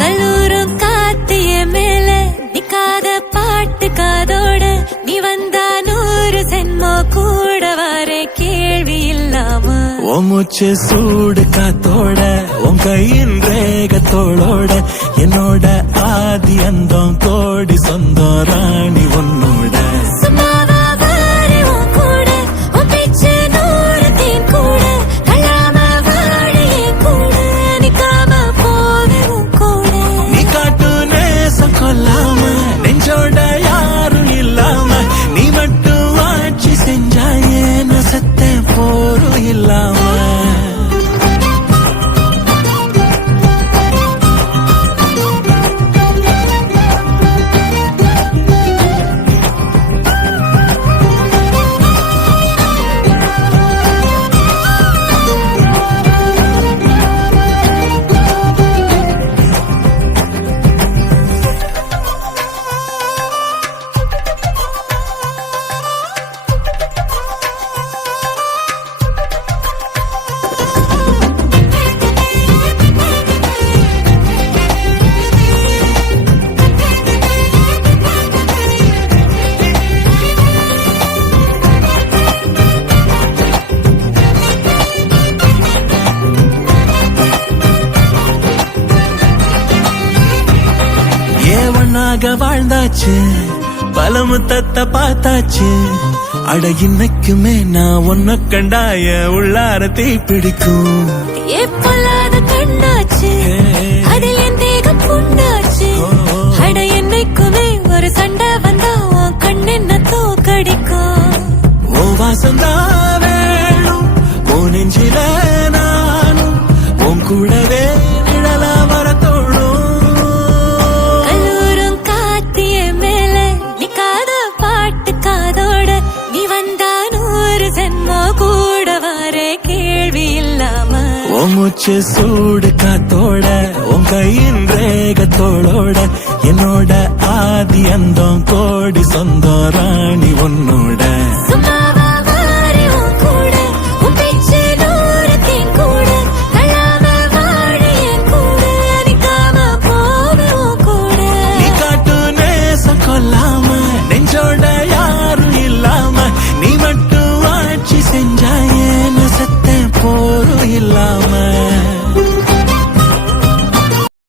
கல்லூரும் காத்திய மேல நிக்காத பாட்டு காதோட நீ வந்தா 100 சென்மோ கூட வர கேள்வி இல்லாம மூச்சு சூடு காத்தோட உன் கையின் ரேகத்தோளோட என்னோட ஆதி அந்தம் கோடி சொந்தம் ராணி உன்னோட வாழ்ந்தாச்சு பல முத்தத்தை பார்த்தாச்சு அட இன்னைக்குமே நான் உன்ன கண்டாய உள்ளார தீ பிடிக்கும் எப்பொல்லாத கண்ணாச்சு அதில் என் தேகம் புண்ணாச்சு அட என்னைக்குமே ஒரு சண்டை வந்தா உன் கண்ணென்ன தோக்கடிக்கும் ஓ வாசந்தா வேணும் ஓ நெஞ்சில நானும் உன் கூடவே நிழலா வர தோணும் மூச்சு சூடு காத்தோட உன் கையின் ரேகத்தோளோட என்னோட ஆதி அந்தம் கோடி சொந்தம் ராணி உன்னோட